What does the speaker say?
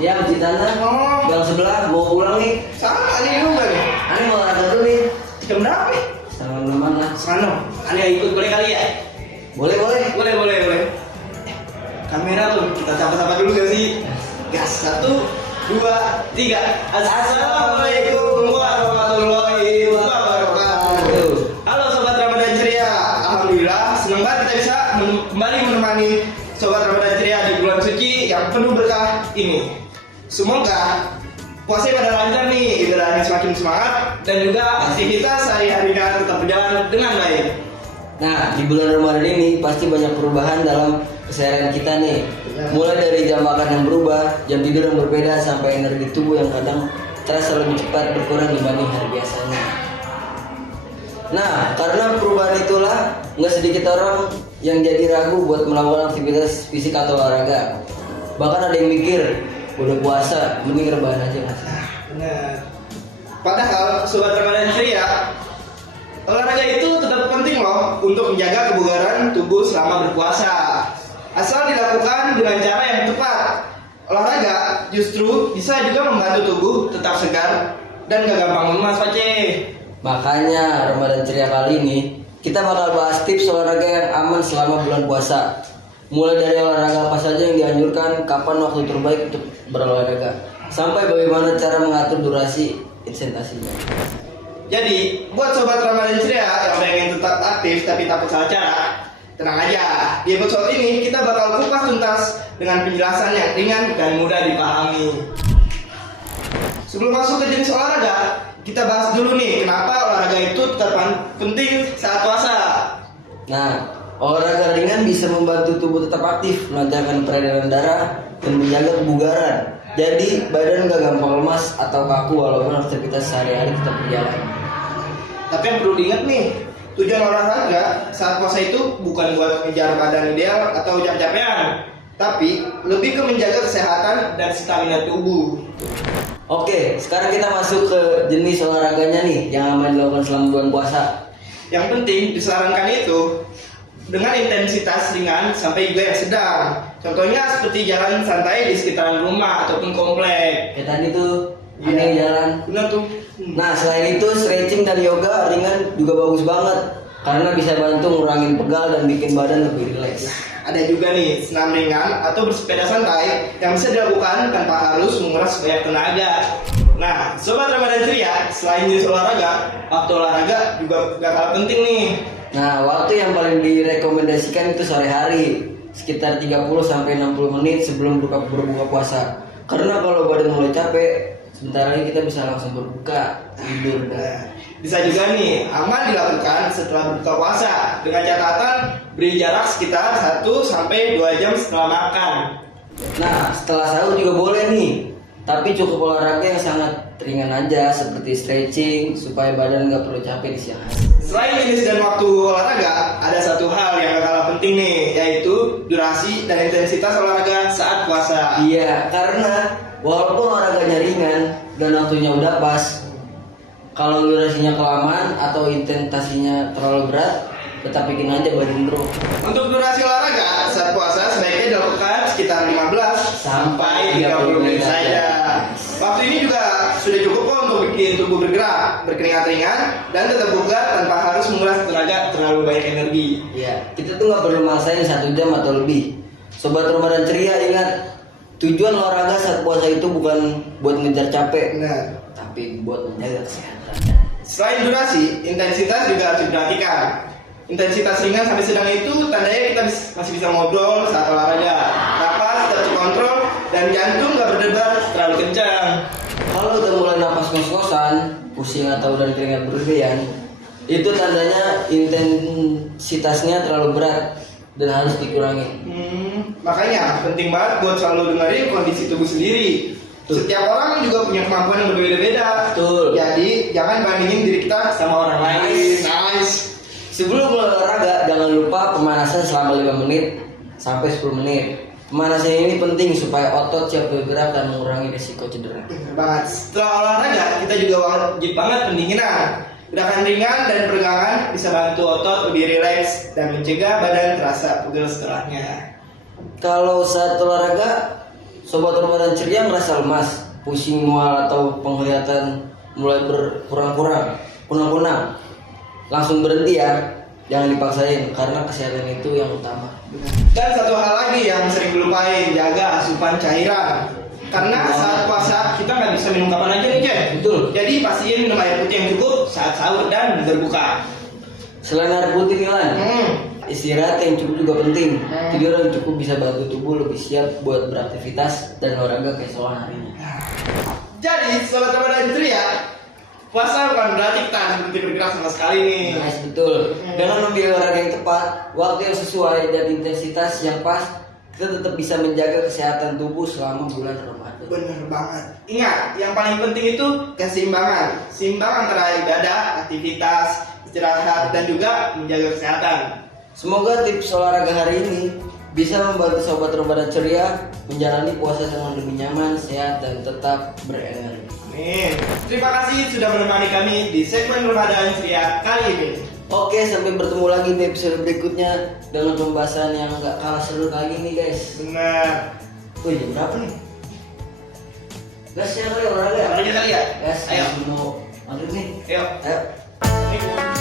Ya, di tanah. Oh. Gang sebelah mau pulang nih. Sama ini juga nih. Ani mau olahraga dulu nih. Jam berapa nih? Sama teman lah. Sana. Ani ikut boleh kali ya? Boleh, boleh. Boleh. Kamera tuh kita sapa-sapa dulu gak sih? Gas 1, 2, 3. Assalamualaikum warahmatullahi wabarakatuh. Halo sobat Ramadan ceria. Alhamdulillah senang banget kita bisa kembali menemani sobat Ramadan ceria di bulan suci yang penuh berkah ini. Semoga puasa pada lancar nih, ibadahnya semakin semangat dan juga aktivitas sehari-harinya tetap berjalan dengan baik. Nah, di bulan Ramadan ini pasti banyak perubahan dalam keseharian kita nih. Mulai dari jam makan yang berubah, jam tidur yang berbeda, sampai energi tubuh yang kadang terasa lebih cepat berkurang dibanding hari biasanya. Nah, karena perubahan itulah nggak sedikit orang yang jadi ragu buat melakukan aktivitas fisik atau olahraga. Bahkan ada yang mikir, udah puasa, mending rebahan aja mas. Benar. Padahal sobat Ramadan ceria, olahraga itu tetap penting loh untuk menjaga kebugaran tubuh selama berpuasa. Asal dilakukan dengan cara yang tepat. Olahraga justru bisa juga membantu tubuh tetap segar dan gak gampang lemas, Pace. Makanya Ramadan ceria kali ini kita bakal bahas tips olahraga yang aman selama bulan puasa. Mulai dari olahraga apa saja yang dianjurkan, kapan waktu terbaik untuk berolahraga, sampai bagaimana cara mengatur durasi intensitasnya. Jadi, buat sobat Ramadan ceria yang pengen tetap aktif tapi takut salah cara, tenang aja. Di episode ini kita bakal kupas tuntas dengan penjelasan yang ringan dan mudah dipahami. Sebelum masuk ke jenis olahraga, kita bahas dulu nih kenapa olahraga itu tetap penting saat puasa. Nah, olahraga ringan bisa membantu tubuh tetap aktif, melancarkan peredaran darah, dan menjaga kebugaran. Jadi badan gak gampang lemas atau kaku walaupun aktivitas sehari-hari tetap berjalan. Tapi yang perlu diingat nih, tujuan olahraga saat puasa itu bukan buat ngejar badan ideal atau capek-capean, tapi lebih ke menjaga kesehatan dan stamina tubuh. Oke, sekarang kita masuk ke jenis olahraganya nih yang aman dilakukan selama bulan puasa. Yang penting disarankan itu dengan intensitas ringan sampai juga yang sedang. Contohnya seperti jalan santai di sekitaran rumah ataupun komplek. Kayak tadi tuh, aneh jalan. Benar tuh. Nah, selain itu stretching dan yoga ringan juga bagus banget karena bisa bantu ngurangin pegal dan bikin badan lebih rileks. Ada juga nih senam ringan atau bersepeda santai yang bisa dilakukan tanpa harus menguras banyak tenaga. Nah, sobat Ramadan ceria, selain jenis olahraga, waktu olahraga juga gak kalah penting nih. Nah, waktu yang paling direkomendasikan itu sore hari, sekitar 30-60 menit sebelum berbuka puasa. Karena kalau badan mulai capek, sebentar lagi kita bisa langsung berbuka, tidur. Nah, bisa juga nih aman dilakukan setelah berbuka puasa dengan catatan beri jarak sekitar 1-2 jam setelah makan. Nah, setelah sahur juga boleh nih, tapi cukup olahraga yang sangat ringan aja seperti stretching supaya badan nggak perlu capek di siang hari. Selain jenis dan waktu olahraga, ada satu hal yang gak kalah penting nih, yaitu durasi dan intensitas olahraga saat puasa. Iya, karena walaupun olahraganya ringan dan waktunya udah pas, kalau durasinya kelamaan atau intensitasnya terlalu berat, tetap bikin aja badan drop. Untuk durasi olahraga saat puasa sebaiknya dilakukan sekitar 15 sampai 30 menit saja. Waktu ini juga sudah cukup kok untuk bikin tubuh bergerak, berkeringat ringan, dan tetap bugar tanpa harus menguras tenaga terlalu banyak energi. Iya, kita tuh nggak perlu maksain 1 jam atau lebih. Sobat Ramadan ceria, ingat, tujuan olahraga saat puasa itu bukan buat ngejar capek, Benar. tapi buat menjaga kesehatan. Selain durasi, intensitas juga harus diperhatikan. Intensitas ringan sampai sedang itu tandanya kita masih bisa ngobrol saat olahraga. Napas tetap terkontrol dan jantung nggak berdebar terlalu kencang. Kalau udah mulai napas ngos-ngosan, pusing atau dan keringat berlebihan, itu tandanya intensitasnya terlalu berat dan harus dikurangi. Makanya penting banget buat selalu dengerin kondisi tubuh sendiri. Betul. Setiap orang juga punya kemampuan yang berbeda-beda. Betul. Jadi jangan bandingin diri kita sama orang lain. Nice. Sebelum olahraga, jangan lupa pemanasan selama 5 menit sampai 10 menit. Pemanasan ini penting supaya otot siap bergerak dan mengurangi risiko cedera. Bener banget. Setelah olahraga, kita juga wajib banget pendinginan. Gerakan ringan dan peregangan bisa bantu otot lebih rileks dan mencegah badan terasa pegel setelahnya. Kalau saat olahraga Sobat Ramadan ceria merasa lemas, pusing, mual atau penglihatan mulai berkurang-kurang, kunang-kunang, langsung berhenti ya, jangan dipaksain karena kesehatan itu yang utama. Dan satu hal lagi yang sering dilupain, jaga asupan cairan. Karena saat puasa kita nggak bisa minum kapan aja nih, Jen. Betul. Jadi pastiin minum air putih yang cukup saat sahur dan berbuka. Selain air putih nih Lan, istirahat yang cukup juga penting. Tidur yang cukup bisa bantu tubuh lebih siap buat beraktivitas dan olahraga keesokan harinya. Jadi sobat Ramadan ceria, puasa bukan berarti kita harus berhenti bergerak sama sekali nih. Nice, betul. Dengan memilih olahraga yang tepat, waktu yang sesuai dan intensitas yang pas, kita tetap bisa menjaga kesehatan tubuh selama bulan Ramadan. Bener banget. Ingat, yang paling penting itu keseimbangan. Seimbang antara ibadah, aktivitas, istirahat, dan juga menjaga kesehatan. Semoga tips olahraga hari ini bisa membantu sobat Ramadan ceria menjalani puasa dengan lebih nyaman, sehat, dan tetap berenergi. Amin. Terima kasih sudah menemani kami di segmen Ramadan ceria kali ini. Oke, sampai bertemu lagi di episode berikutnya dengan pembahasan yang gak kalah seru lagi nih guys. Benar. Wih, berapa nih? Gas ya kali olahraga. Olahraga kali ya? Gas, Ayo. mau maghrib nih. Ayo. Ayo. Ayo.